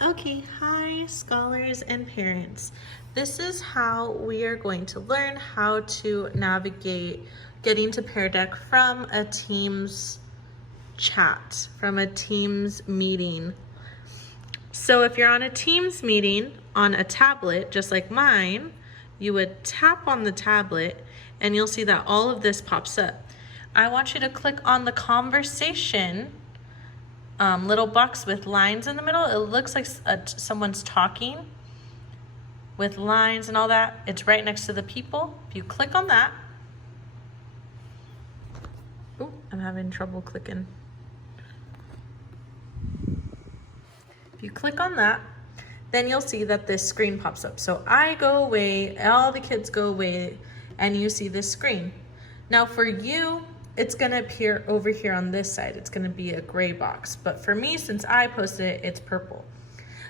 Okay, hi scholars and parents. This is how we are going to learn how to navigate getting to Peardeck from a Teams chat, from a Teams meeting. So if you're on a Teams meeting on a tablet, just like mine, you would tap on the tablet and you'll see that all of this pops up. I want you to click on the conversation little box with lines in the middle. It looks like someone's talking with lines and all that. It's right next to the people. If you click on that, oh, I'm having trouble clicking. If you click on that, then you'll see that this screen pops up. So I go away, all the kids go away, and you see this screen. Now for you, it's gonna appear over here on this side. It's gonna be a gray box. But for me, since I posted it, it's purple.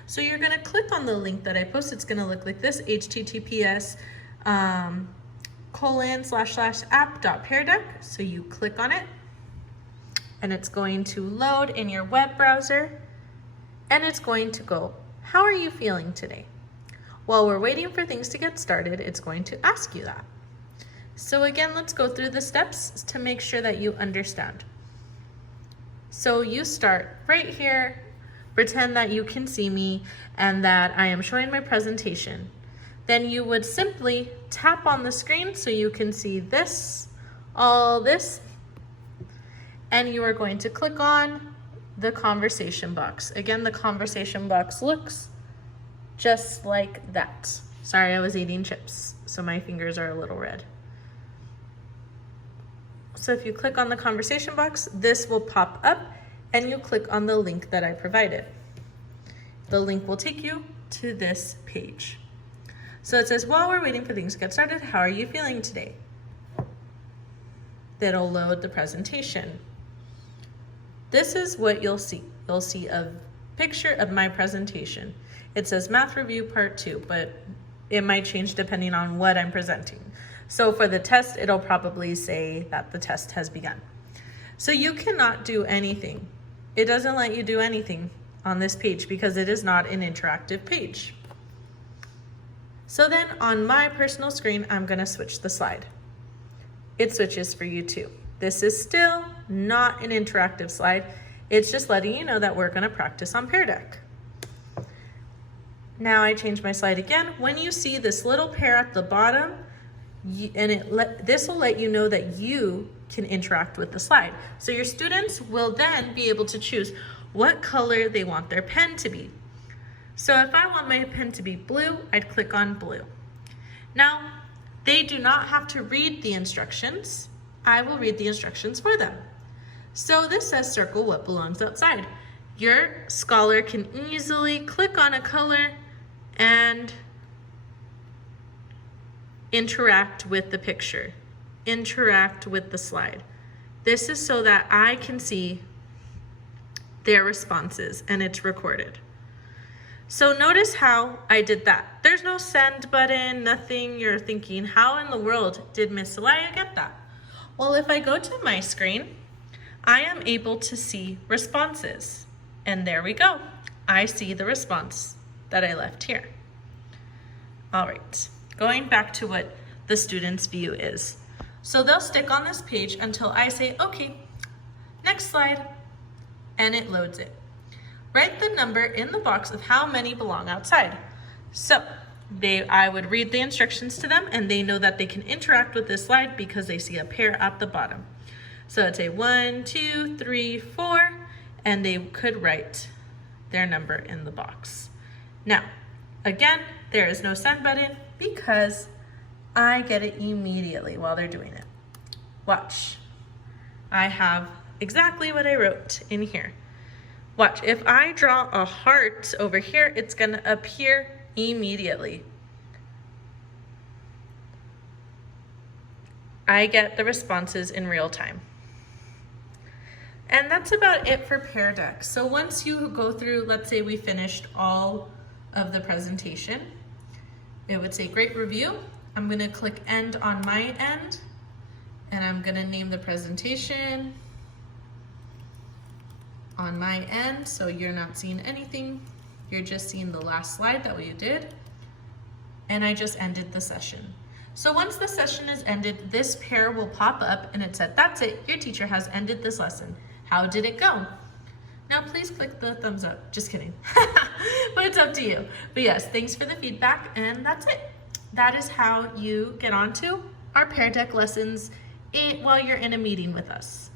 So you're gonna click on the link that I posted. It's gonna look like this, https://app.peardeck. So you click on it, and it's going to load in your web browser, and it's going to go, how are you feeling today? While we're waiting for things to get started, it's going to ask you that. So again, let's go through the steps to make sure that you understand. So you start right here, pretend that you can see me and that I am showing my presentation. Then you would simply tap on the screen so you can see this, all this, and you are going to click on the conversation box. Again, the conversation box looks just like that. Sorry, I was eating chips, so my fingers are a little red. So if you click on the conversation box, this will pop up and you click on the link that I provided. The link will take you to this page. So it says, while we're waiting for things to get started, how are you feeling today? That'll load the presentation. This is what you'll see. You'll see a picture of my presentation. It says Math Review Part 2, but it might change depending on what I'm presenting. So for the test, it'll probably say that the test has begun. So you cannot do anything. It doesn't let you do anything on this page because it is not an interactive page. So then on my personal screen, I'm gonna switch the slide. It switches for you too. This is still not an interactive slide. It's just letting you know that we're gonna practice on Peardeck. Now I change my slide again. When you see this little pair at the bottom, this will let you know that you can interact with the slide. So your students will then be able to choose what color they want their pen to be. So if I want my pen to be blue, I'd click on blue. Now, they do not have to read the instructions. I will read the instructions for them. So this says circle what belongs outside. Your scholar can easily click on a color and interact with the picture, interact with the slide. This is so that I can see their responses and it's recorded. So notice how I did that. There's no send button, nothing. You're thinking, how in the world did Miss Elia get that? Well, if I go to my screen, I am able to see responses. And there we go. I see the response that I left here. All right. Going back to what the student's view is. So they'll stick on this page until I say, okay, next slide, and it loads it. Write the number in the box of how many belong outside. So I would read the instructions to them and they know that they can interact with this slide because they see a pair at the bottom. So I'd say 1, 2, 3, 4, and they could write their number in the box. Now, again, there is no send button because I get it immediately while they're doing it. Watch. I have exactly what I wrote in here. Watch, if I draw a heart over here, it's gonna appear immediately. I get the responses in real time. And that's about it for Peardeck. So once you go through, let's say we finished all of the presentation, it would say great review. I'm gonna click end on my end and I'm gonna name the presentation on my end so you're not seeing anything. You're just seeing the last slide that we did, and I just ended the session. So once the session is ended, this pair will pop up and it said, that's it, your teacher has ended this lesson. How did it go? Now please click the thumbs up. Just kidding. But it's up to you. But yes, thanks for the feedback, and that's it. That is how you get onto our Peardeck lessons while you're in a meeting with us.